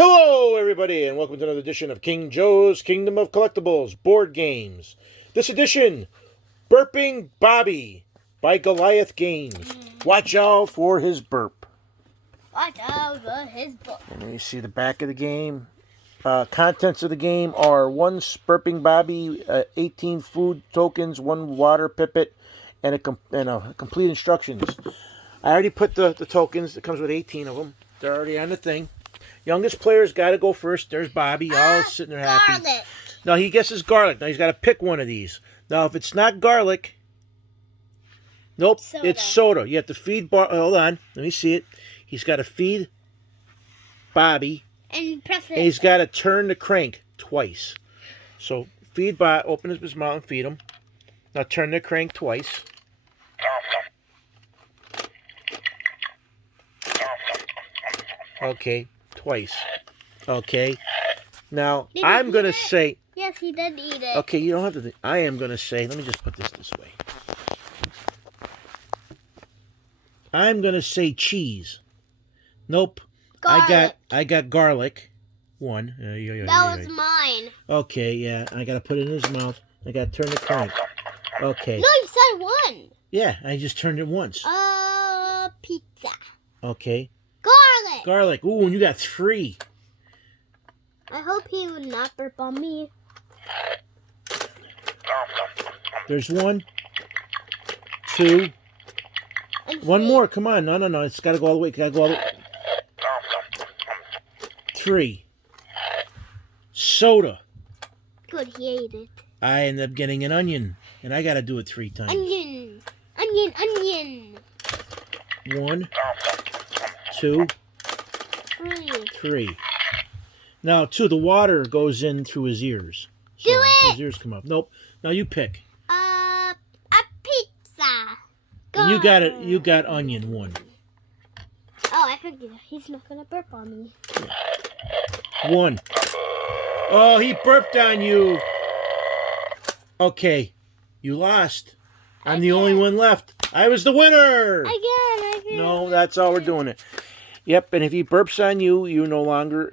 Hello, everybody, and welcome to another edition of King Joe's Kingdom of Collectibles Board Games. This edition, Burping Bobby by Goliath Games. Watch out for his burp. Watch out for his burp. And you see the back of the game. Contents of the game are 1 Burping Bobby, 18 food tokens, 1 water pipette, and complete instructions. I already put the tokens. It comes with 18 of them. They're already on the thing. Youngest player's got to go first. There's Bobby, all sitting there happy. Garlic. No, he guesses garlic. Now he's got to pick one of these. Now, if it's not garlic, nope, it's soda. You have to feed hold on, let me see it. He's got to feed Bobby, and press it. And he's got to turn the crank twice. So feed Bobby, open his mouth and feed him. Now turn the crank twice. Okay. Twice. Okay. Now, I'm going to say... Yes, he did eat it. Okay, you don't have to... I am going to say... Let me just put this way. I'm going to say cheese. Nope. Garlic. I got garlic. 1. That was mine. Okay, yeah. I got to put it in his mouth. I got to turn the crank. Okay. No, you said 1. Yeah, I just turned it once. Pizza. Okay. Garlic. Garlic. Ooh, and you got 3. I hope he would not burp on me. There's 1, 2. And 1 3. more. Come on. No. It's got to go all the way. 3. Soda. Good, he ate it. I end up getting an onion, and I got to do it 3 times. Onion. 1, 2, 3. Now, 2, the water goes in through his ears. So Do it! His ears come up. Nope. Now you pick. A pizza. And you got onion 1. Oh, I forget. He's not gonna burp on me. 1. Oh, he burped on you. Okay, you lost. I'm the only one left. I was the winner. Again. No, that's all we're doing it. Yep, and if he burps on you, you're no longer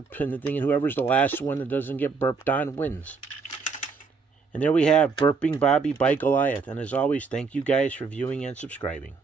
putting the thing in. Whoever's the last one that doesn't get burped on wins. And there we have Burping Bobby by Goliath. And as always, thank you guys for viewing and subscribing.